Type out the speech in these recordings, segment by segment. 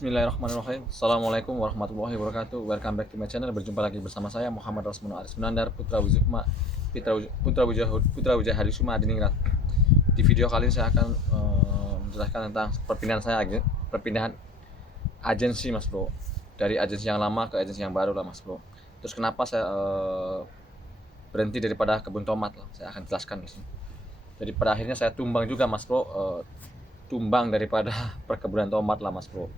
Bismillahirrahmanirrahim. Assalamualaikum warahmatullahi wabarakatuh. Welcome back to my channel. Berjumpa lagi bersama saya Muhammad Rasmuno Aris Munandar, Putra Wujudma, Putra Wujah Harisuma Adiningrat. Di video kali ini saya akan menjelaskan tentang perpindahan agensi, Mas Bro. Dari agensi yang lama ke agensi yang baru lah, Mas Bro. Terus kenapa saya berhenti daripada kebun tomat lah. Saya akan jelaskan di sini. Jadi pada akhirnya saya tumbang juga, Mas Bro. Tumbang daripada perkebunan tomat lah, Mas Bro.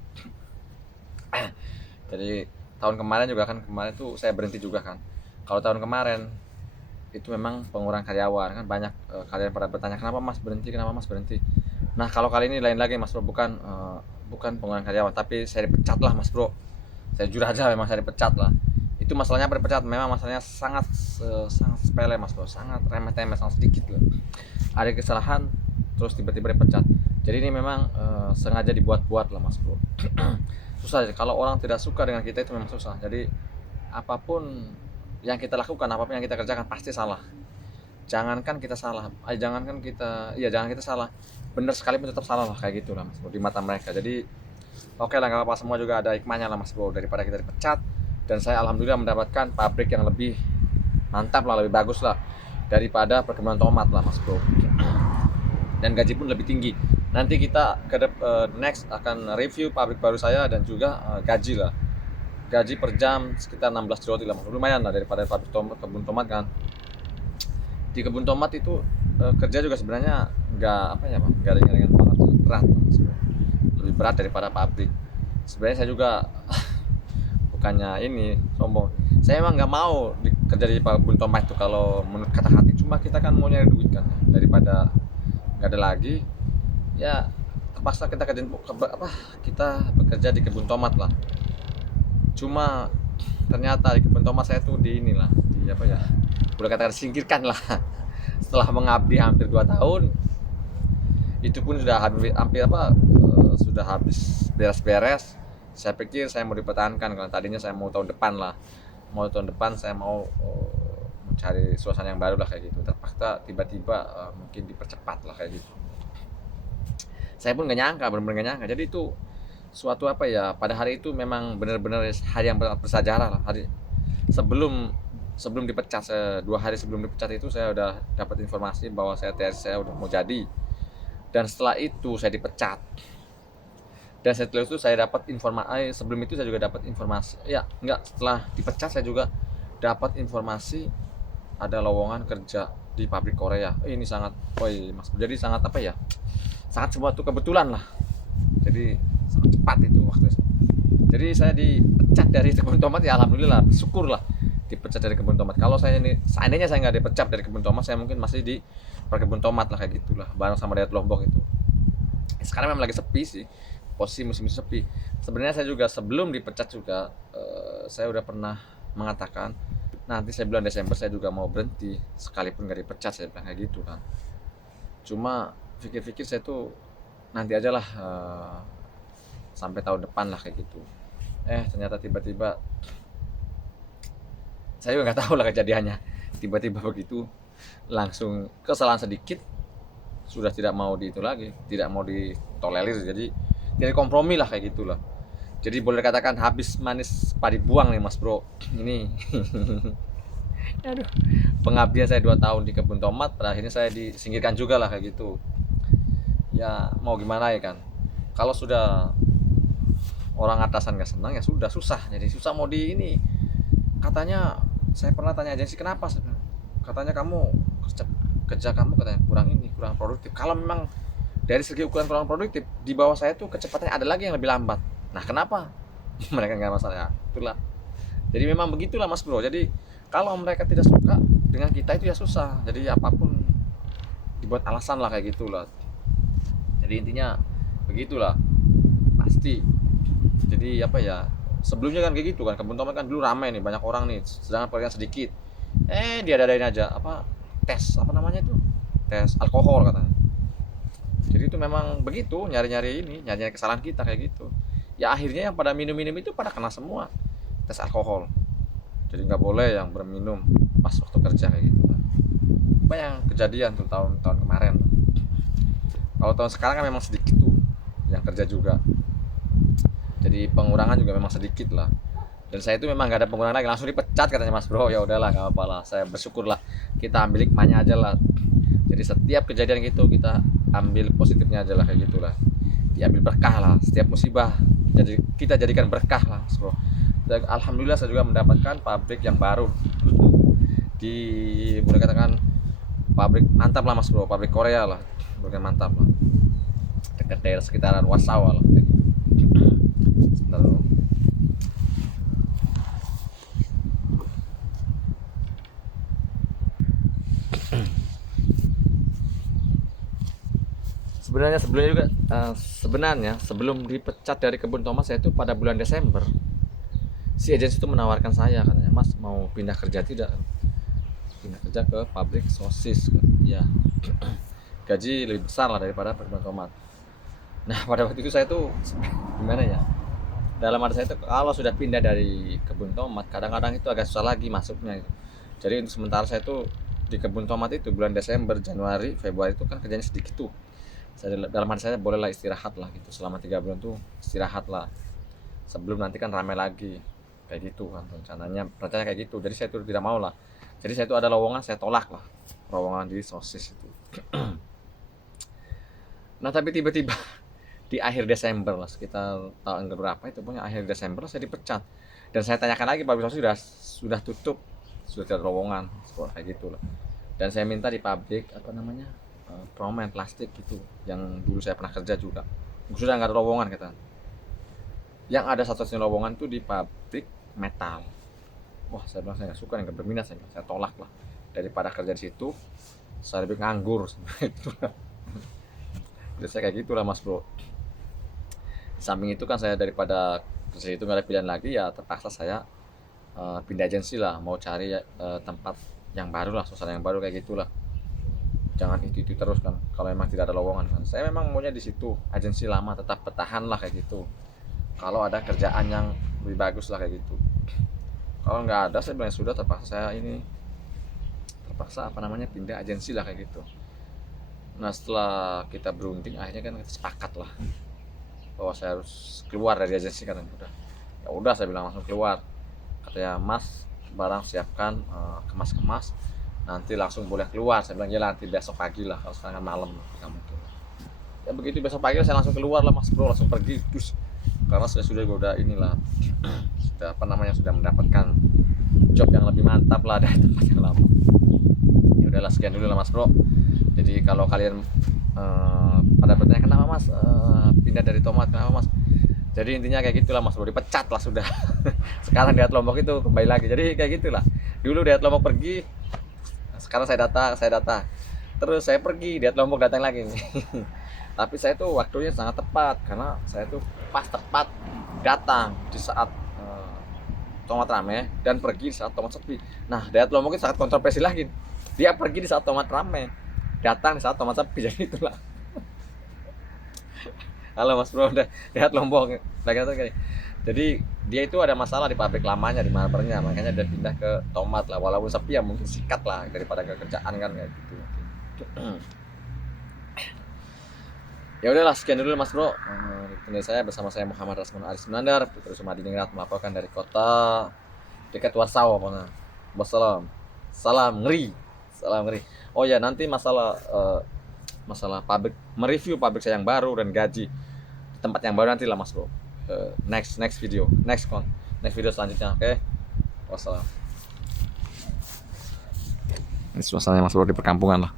Jadi tahun kemarin juga kan, kemarin tuh saya berhenti juga kan. Kalau tahun kemarin itu memang pengurangan karyawan kan, banyak kalian pada bertanya kenapa Mas berhenti, Nah kalau kali ini lain lagi, Mas Bro, bukan pengurangan karyawan, tapi saya dipecat lah, Mas Bro. Saya jujur aja, memang saya dipecat lah. Itu masalahnya berpecat, memang masalahnya sangat sepele, Mas Bro, sangat remeh-temeh, sangat sedikit loh. Ada kesalahan terus tiba-tiba dipecat. Jadi ini memang sengaja dibuat-buat lah, Mas Bro. Susah, kalau orang tidak suka dengan kita itu memang susah. Jadi apapun yang kita lakukan, apapun yang kita kerjakan pasti salah. Jangan kita salah, jangan kita salah, benar sekali pun tetap salah lah, kayak gitu lah, Mas Bro, di mata mereka. Jadi oke lah, nggak apa-apa, semua juga ada hikmahnya lah, Mas Bro, daripada kita dipecat. Dan saya alhamdulillah mendapatkan pabrik yang lebih mantap lah, lebih bagus lah daripada perkebunan tomat lah, Mas Bro. Dan gaji pun lebih tinggi. Nanti kita next akan review pabrik baru saya dan juga gaji lah. Gaji per jam sekitar 16 roti lah, lumayan lah daripada pabrik kebun tomat kan. Di kebun tomat itu kerja juga sebenarnya nggak ringan-ringan banget, berat, lebih berat daripada pabrik. Sebenarnya saya juga bukannya ini sombong, saya emang nggak mau kerja di kebun tomat itu kalau menurut kata hati. Cuma kita kan mau nyari duit kan, daripada nggak ada lagi ya terpaksa kita bekerja di kebun tomat lah. Cuma ternyata di kebun tomat saya tuh boleh katakan disingkirkan lah. Setelah mengabdi hampir 2 tahun, itu pun sudah habis beres-beres. Saya pikir saya mau dipertahankan, kalau tadinya saya mau tahun depan saya mau mencari suasana yang baru lah, kayak gitu. Terpaksa tiba-tiba mungkin dipercepat lah, kayak gitu. Saya pun benar-benar nggak nyangka. Jadi itu suatu pada hari itu memang benar-benar hari yang bersejarah lah. Hari sebelum dipecat, 2 hari sebelum dipecat itu saya udah dapat informasi bahwa tesis saya udah mau jadi. Dan setelah itu saya dipecat. Dan setelah itu saya dapat informasi, sebelum itu saya juga dapat informasi. Setelah dipecat saya juga dapat informasi ada lowongan kerja di pabrik Korea. Ini sangat, Mas. Jadi sangat sangat sebuah kebetulan lah. Jadi sangat cepat itu waktu itu. Jadi saya dipecat dari kebun tomat, ya alhamdulillah, bersyukur lah dipecat dari kebun tomat. Kalau seandainya saya nggak dipecat dari kebun tomat, saya mungkin masih di perkebun tomat lah, kayak gitulah, bareng sama Dayat Lombok itu. Sekarang memang lagi sepi sih, posisi musim sepi. Sebenarnya saya juga sebelum dipecat juga saya udah pernah mengatakan nanti saya bulan Desember saya juga mau berhenti sekalipun nggak dipecat, saya bilang kayak gitu kan. Cuma pikir-pikir saya tuh nanti aja lah, sampai tahun depan lah, kayak gitu. Ternyata tiba-tiba saya juga nggak tahu lah kejadiannya, tiba-tiba begitu langsung kesalahan sedikit sudah tidak mau tidak mau ditolerir. Jadi kompromi lah, kayak gitulah. Jadi boleh dikatakan habis manis padi buang nih, Mas Bro. Ini aduh, pengabdian saya 2 tahun di kebun tomat, pada akhirnya saya disingkirkan juga lah, kayak gitu. Ya mau gimana ya kan, kalau sudah orang atasan nggak senang ya sudah, susah. Jadi susah mau katanya saya pernah tanya agensi kenapa, katanya kamu kerja kamu katanya kurang produktif. Kalau memang dari segi ukuran kurang produktif, di bawah saya tuh kecepatannya ada lagi yang lebih lambat. Nah kenapa? Mereka nggak masalah ya, itulah. Jadi memang begitulah, Mas Bro. Jadi kalau mereka tidak suka dengan kita itu ya susah. Jadi apapun dibuat alasan lah, kayak gitulah. Jadi intinya begitulah, pasti. Jadi sebelumnya kan kayak gitu kan, kebun tomat kan dulu ramai nih, banyak orang nih, sedangkan pekerjaan sedikit. Diadain aja tes tes alkohol katanya. Jadi itu memang begitu, nyari-nyari kesalahan kita, kayak gitu. Ya akhirnya yang pada minum-minum itu pada kena semua tes alkohol. Jadi nggak boleh yang berminum pas waktu kerja, kayak gitu. Apa yang kejadian tuh tahun kemarin. Kalau tahun sekarang kan memang sedikit tuh yang kerja juga. jadi pengurangan juga memang sedikit lah. Dan saya itu memang gak ada pengurangan lagi, langsung dipecat katanya Mas Bro. Ya udahlah, gak apa-apa lah, saya bersyukur lah, kita ambil hikmahnya aja lah. Jadi setiap kejadian gitu kita ambil positifnya aja lah, kayak gitulah, diambil berkah lah. Setiap musibah jadi kita jadikan berkah lah Mas Bro. Dan alhamdulillah saya juga mendapatkan pabrik yang baru, di boleh katakan pabrik mantap lah Mas Bro, pabrik Korea lah, bukan mantap lah, dekat daerah sekitaran Wasawa lah. Sebentar dulu. Sebenarnya sebelum dipecat dari kebun Thomas, saya itu pada bulan Desember, si agensi itu menawarkan saya, katanya, Mas mau pindah kerja tidak, pindah kerja ke pabrik sosis ya, gaji lebih besar lah daripada kebun tomat. Nah pada waktu itu saya tuh gimana ya, dalam hati saya tuh kalau sudah pindah dari kebun tomat kadang-kadang itu agak susah lagi masuknya gitu. Jadi untuk sementara saya tuh di kebun tomat itu bulan Desember, Januari, Februari itu kan kerjanya sedikit tuh. Saya dalam hati saya bolehlah istirahat lah gitu, selama 3 bulan tuh istirahat lah, sebelum nanti kan ramai lagi, kayak gitu kan rencananya kayak gitu. Jadi saya tuh tidak mau lah, jadi saya tuh ada lowongan, saya tolak lah lowongan di sosis itu. Nah tapi tiba-tiba di akhir Desember lah, sekitar tanggal berapa itu, punya akhir Desember saya dipecat. Dan saya tanyakan lagi, pabrik sosis sudah tutup, sudah tidak ada lowongan, kayak gitu lah. Dan saya minta di pabrik apa namanya, Promen plastik gitu, yang dulu saya pernah kerja juga, sudah nggak ada lowongan kata. Yang ada satu-satunya lowongan tuh di pabrik metal. Wah saya bilang saya nggak suka, nggak berminat, saya tolak lah. Daripada kerja di situ saya lebih nganggur. Itu jadi saya kayak gitulah Mas Bro. Samping itu kan saya daripada kerja itu nggak ada pilihan lagi, ya terpaksa saya pindah agensi lah, mau cari tempat yang baru lah, suasana yang baru kayak gitulah. Jangan itu terus kan, kalau memang tidak ada lowongan kan. Saya memang maunya di situ agensi lama, tetap bertahan lah kayak gitu. Kalau ada kerjaan yang lebih bagus lah kayak gitu. Kalau nggak ada, saya bilang sudah, terpaksa apa namanya pindah agensi lah kayak gitu. Nah setelah kita berunding akhirnya kan kita sepakat lah bahwa saya harus keluar dari agensi kan. Ya udah saya bilang langsung keluar, katanya Mas barang siapkan, kemas nanti langsung boleh keluar. Saya bilang ya nanti besok pagi lah, kalau sekarang kan malam nggak mungkin. Ya begitu besok pagi saya langsung keluar lah Mas Bro, langsung pergi terus, karena saya sudah inilah sudah apa namanya, sudah mendapatkan job yang lebih mantap lah dari tempat yang lama. Ya udahlah, sekian dulu lah Mas Bro. Jadi kalau kalian pada bertanya kenapa Mas pindah dari tomat, kenapa Mas, jadi intinya kayak gitulah Mas Bro, dipecat lah sudah. Sekarang di Lombok itu kembali lagi, jadi kayak gitulah. Dulu di Lombok pergi, sekarang saya data, terus saya pergi, di Lombok datang lagi. Tapi saya tuh waktunya sangat tepat, karena saya tuh pas tepat datang di saat tomat rame dan pergi di saat tomat sepi. Nah di Lombok itu sangat kontroversi lagi, dia pergi di saat tomat rame, datang di saat tomat sepi. Jadi itulah. Halo Mas Bro, udah lihat Lombok lagi gini. Jadi dia itu ada masalah di pabrik lamanya, di marbernya, makanya dia pindah ke tomat lah. Walaupun sepi ya mungkin sikat lah daripada kekerjaan kan kayak gitu. Ya udahlah, sekian dulu Mas Bro. Dari saya, bersama saya Muhammad Rasman Aris Menandar, Putri Sumadiningrat, melaporkan dari kota dekat Warsawa mana. Wassalam. Salam ngeri. Oh ya, nanti masalah pabrik, mereview pabrik saya yang baru dan gaji tempat yang baru nanti lah Mas Bro. Next video selanjutnya. Oke. Wassalam. Ini suasananya Mas Bro di perkampungan lah.